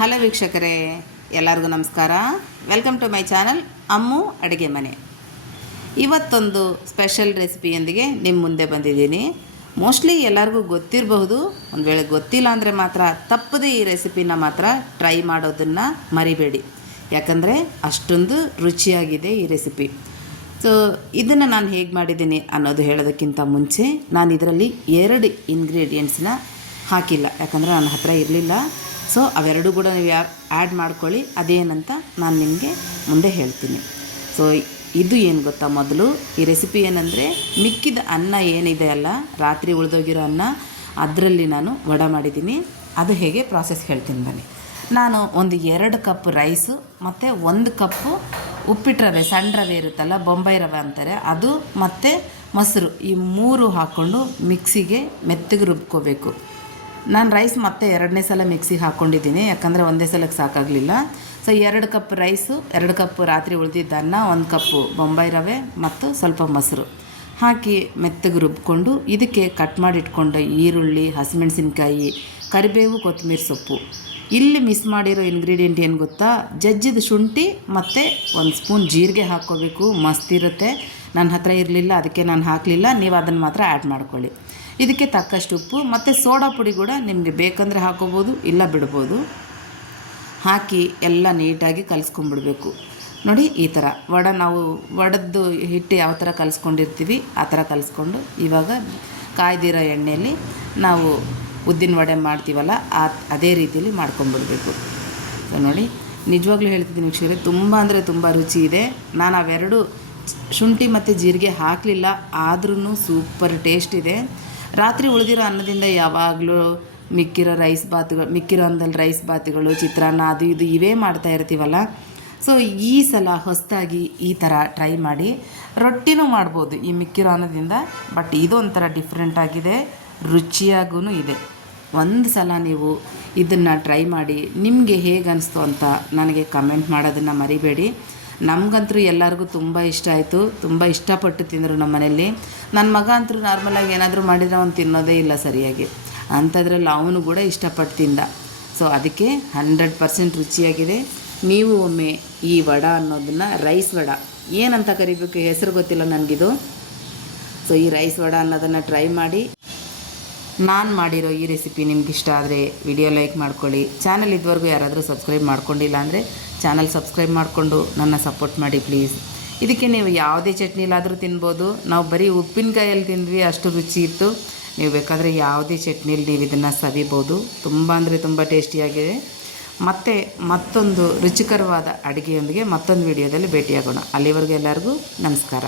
Hello ವೀಕ್ಷಕರೇ, ಎಲ್ಲರಿಗೂ ನಮಸ್ಕಾರ. Welcome to my channel Ammu ಅಡುಗೆ ಮನೆ. ಇವತ್ತೊಂದು ಸ್ಪೆಷಲ್ ರೆಸಿಪಿಯೊಂದಿಗೆ ನಿಮ್ಮ ಮುಂದೆ ಬಂದಿದ್ದೀನಿ. ಮೋಸ್ಟ್ಲಿ ಎಲ್ಲರಿಗೂ ಗೊತ್ತಿರಬಹುದು, ಒಂದು ವೇಳೆ ಗೊತ್ತಿಲ್ಲ ಅಂದರೆ ಮಾತ್ರ ತಪ್ಪದೆ ಈ ರೆಸಿಪಿನ ಮಾತ್ರ ಟ್ರೈ ಮಾಡೋದನ್ನು ಮರಿಬೇಡಿ. ಯಾಕಂದರೆ ಅಷ್ಟೊಂದು ರುಚಿಯಾಗಿದೆ ಈ ರೆಸಿಪಿ ಸೊ ಇದನ್ನು ನಾನು ಹೇಗೆ ಮಾಡಿದ್ದೀನಿ ಅನ್ನೋದು ಹೇಳೋದಕ್ಕಿಂತ ಮುಂಚೆ ನಾನು ಇದರಲ್ಲಿ ಎರಡು ಇಂಗ್ರೀಡಿಯೆಂಟ್ಸ್ನ ಹಾಕಿಲ್ಲ. ಯಾಕಂದರೆ ನನ್ನ ಹತ್ರ ಇರಲಿಲ್ಲ. ಸೊ ಅವೆರಡೂ ಕೂಡ ನೀವು ಯಾ ಆ್ಯಡ್ ಮಾಡ್ಕೊಳ್ಳಿ. ಅದೇನಂತ ನಾನು ನಿಮಗೆ ಮುಂದೆ ಹೇಳ್ತೀನಿ. ಸೊ ಇದು ಏನು ಗೊತ್ತಾ ಮೊದಲು? ಈ ರೆಸಿಪಿ ಏನಂದರೆ ಮಿಕ್ಕಿದ ಅನ್ನ ಏನಿದೆ ಅಲ್ಲ, ರಾತ್ರಿ ಉಳಿದೋಗಿರೋ ಅನ್ನ, ಅದರಲ್ಲಿ ನಾನು ವಡ ಮಾಡಿದ್ದೀನಿ. ಅದು ಹೇಗೆ ಪ್ರಾಸೆಸ್ ಹೇಳ್ತೀನಿ ಬನ್ನಿ. ನಾನು ಒಂದು ಎರಡು ಕಪ್ ರೈಸು ಮತ್ತು ಒಂದು ಕಪ್ಪು ಉಪ್ಪಿಟ್ಟು ರವೆ, ಸಣ್ಣ ರವೆ ಇರುತ್ತಲ್ಲ ಬೊಂಬೈ ರವೆ ಅಂತಾರೆ. ಅದು ಮತ್ತು ಮೊಸರು. ಈ ಮೂರು ಹಾಕ್ಕೊಂಡು ಮಿಕ್ಸಿಗೆ ಮೆತ್ತಗೆ ರುಬ್ಕೋಬೇಕು. ನಾನು ರೈಸ್ ಮತ್ತೆ ಎರಡನೇ ಸಲ ಮಿಕ್ಸಿಗೆ ಹಾಕ್ಕೊಂಡಿದ್ದೀನಿ ಯಾಕಂದರೆ ಒಂದೇ ಸಲಕ್ಕೆ ಸಾಕಾಗಲಿಲ್ಲ. ಸೊ ಎರಡು ಕಪ್ ರೈಸು ಎರಡು ಕಪ್ ರಾತ್ರಿ ಉಳಿದಿದ್ದ ಅನ್ನ, ಒಂದು ಕಪ್ಪು ಬೊಂಬೈ ರವೆ ಮತ್ತು ಸ್ವಲ್ಪ ಮೊಸರು. ಹಾಕಿ ಮೆತ್ತಗೆ ರುಬ್ಕೊಂಡು, ಇದಕ್ಕೆ ಕಟ್ ಮಾಡಿಟ್ಕೊಂಡ ಈರುಳ್ಳಿ, ಹಸಿಮೆಣಸಿನ್ಕಾಯಿ, ಕರಿಬೇವು, ಕೊತ್ತಂಬರಿ ಸೊಪ್ಪು. ಇಲ್ಲಿ ಮಿಸ್ ಮಾಡಿರೋ ಇಂಗ್ರೀಡಿಯೆಂಟ್ ಏನು ಗೊತ್ತಾ? ಜಜ್ಜಿದ ಶುಂಠಿ ಮತ್ತು ಒಂದು ಸ್ಪೂನ್ ಜೀರಿಗೆ ಹಾಕ್ಕೋಬೇಕು, ಮಸ್ತ್ ಇರುತ್ತೆ. ನನ್ನ ಹತ್ರ ಇರಲಿಲ್ಲ, ಅದಕ್ಕೆ ನಾನು ಹಾಕಲಿಲ್ಲ, ನೀವು ಅದನ್ನು ಮಾತ್ರ ಆ್ಯಡ್ ಮಾಡ್ಕೊಳ್ಳಿ. ಇದಕ್ಕೆ ತಕ್ಕಷ್ಟು ಉಪ್ಪು, ಮತ್ತು ಸೋಡಾ ಪುಡಿ ಕೂಡ ನಿಮಗೆ ಬೇಕಂದರೆ ಹಾಕೋಬೋದು, ಇಲ್ಲ ಬಿಡ್ಬೋದು. ಹಾಕಿ ಎಲ್ಲ ನೀಟಾಗಿ ಕಲಿಸ್ಕೊಂಡ್ಬಿಡ್ಬೇಕು. ನೋಡಿ, ಈ ಥರ ವಡ ನಾವು, ವಡದ್ದು ಹಿಟ್ಟು ಯಾವ ಥರ ಕಲಿಸ್ಕೊಂಡಿರ್ತೀವಿ, ಆ ಥರ ಕಲಿಸ್ಕೊಂಡು ಇವಾಗ ಕಾಯ್ದಿರೋ ಎಣ್ಣೆಯಲ್ಲಿ ನಾವು ಉದ್ದಿನ ವಡೆ ಮಾಡ್ತೀವಲ್ಲ, ಆ, ಅದೇ ರೀತಿಯಲ್ಲಿ ಮಾಡ್ಕೊಂಬಿಡ್ಬೇಕು ಸೊ, ನೋಡಿ, ನಿಜವಾಗ್ಲೂ ಹೇಳ್ತಿದ್ದೀನಿ ವೀಕ್ಷಕರೇ, ತುಂಬ ಅಂದರೆ ತುಂಬ ರುಚಿ ಇದೆ. ನಾನು ಅವೆರಡು ಶುಂಠಿ ಮತ್ತು ಜೀರಿಗೆ ಹಾಕಲಿಲ್ಲ ಆದ್ರೂ ಸೂಪರ್ ಟೇಸ್ಟ್ ಇದೆ. ರಾತ್ರಿ ಉಳಿದಿರೋ ಅನ್ನದಿಂದ ಯಾವಾಗಲೂ ಮಿಕ್ಕಿರೋ ರೈಸ್ ಬಾತುಗಳು, ಮಿಕ್ಕಿರೋ ಅನ್ನದಲ್ಲಿ ರೈಸ್ ಬಾತುಗಳು, ಚಿತ್ರಾನ್ನ, ಅದು ಇದು ಇವೇ ಮಾಡ್ತಾ ಇರ್ತೀವಲ್ಲ. ಸೊ ಈ ಸಲ ಹೊಸದಾಗಿ ಈ ಥರ ಟ್ರೈ ಮಾಡಿ, ರೊಟ್ಟಿನೂ ಮಾಡ್ಬೋದು ಈ ಮಿಕ್ಕಿರೋ ಅನ್ನದಿಂದ ಬಟ್ ಇದು ಒಂಥರ ಡಿಫ್ರೆಂಟ್ ಆಗಿದೆ ರುಚಿಯಾಗೂ ಇದೆ. ಒಂದು ಸಲ ನೀವು ಇದನ್ನು ಟ್ರೈ ಮಾಡಿ, ನಿಮಗೆ ಹೇಗೆ ಅನಿಸ್ತು ಅಂತ ನನಗೆ ಕಮೆಂಟ್ ಮಾಡೋದನ್ನು ಮರಿಬೇಡಿ. ನಮಗಂತೂ ಎಲ್ಲರಿಗೂ ತುಂಬ ಇಷ್ಟ ಆಯಿತು. ತುಂಬ ಇಷ್ಟಪಟ್ಟು ತಿಂದರು ನಮ್ಮ ಮನೆಯಲ್ಲಿ ನನ್ನ ಮಗ ಅಂತೂ ನಾರ್ಮಲಾಗಿ ಏನಾದರೂ ಮಾಡಿದರೆ ಅವನು ತಿನ್ನೋದೇ ಇಲ್ಲ ಸರಿಯಾಗಿ. ಅಂಥದ್ರಲ್ಲಿ ಅವನು ಕೂಡ ಇಷ್ಟಪಟ್ಟು ತಿಂದ. ಸೊ ಅದಕ್ಕೆ ಹಂಡ್ರೆಡ್ ಪರ್ಸೆಂಟ್ ರುಚಿಯಾಗಿದೆ. ನೀವು ಒಮ್ಮೆ ಈ ವಡ ಅನ್ನೋದನ್ನು ರೈಸ್ ವಡ. ಏನಂತ ಕರಿಬೇಕು? ಹೆಸರು ಗೊತ್ತಿಲ್ಲ ನನಗಿದು. ಸೊ ಈ ರೈಸ್ ವಡ ಅನ್ನೋದನ್ನು ಟ್ರೈ ಮಾಡಿ. ನಾನು ಮಾಡಿರೋ ಈ ರೆಸಿಪಿ ನಿಮ್ಗೆ ಇಷ್ಟ ಆದರೆ ವಿಡಿಯೋ ಲೈಕ್ ಮಾಡ್ಕೊಳ್ಳಿ. ಚಾನಲ್ ಇದುವರೆಗೂ ಯಾರಾದರೂ ಸಬ್ಸ್ಕ್ರೈಬ್ ಮಾಡ್ಕೊಂಡಿಲ್ಲ ಅಂದರೆ ಚಾನಲ್ ಸಬ್ಸ್ಕ್ರೈಬ್ ಮಾಡಿಕೊಂಡು ನನ್ನ ಸಪೋರ್ಟ್ ಮಾಡಿ ಪ್ಲೀಸ್ ಇದಕ್ಕೆ ನೀವು ಯಾವುದೇ ಚಟ್ನಿಲಾದರೂ ತಿನ್ಬೋದು. ನಾವು ಬರೀ ಉಪ್ಪಿನಕಾಯಲ್ಲಿ ತಿಂದ್ವಿ, ಅಷ್ಟು ರುಚಿ ಇತ್ತು. ನೀವು ಬೇಕಾದರೆ ಯಾವುದೇ ಚಟ್ನಿಲಿ ನೀವು ಇದನ್ನು ಸವಿಬೋದು. ತುಂಬ ಅಂದರೆ ತುಂಬ ಟೇಸ್ಟಿಯಾಗಿದೆ ಮತ್ತು ಮತ್ತೊಂದು ರುಚಿಕರವಾದ ಅಡುಗೆಯೊಂದಿಗೆ ಮತ್ತೊಂದು ವಿಡಿಯೋದಲ್ಲಿ ಭೇಟಿಯಾಗೋಣ. ಅಲ್ಲಿವರೆಗೂ ಎಲ್ಲರಿಗೂ ನಮಸ್ಕಾರ.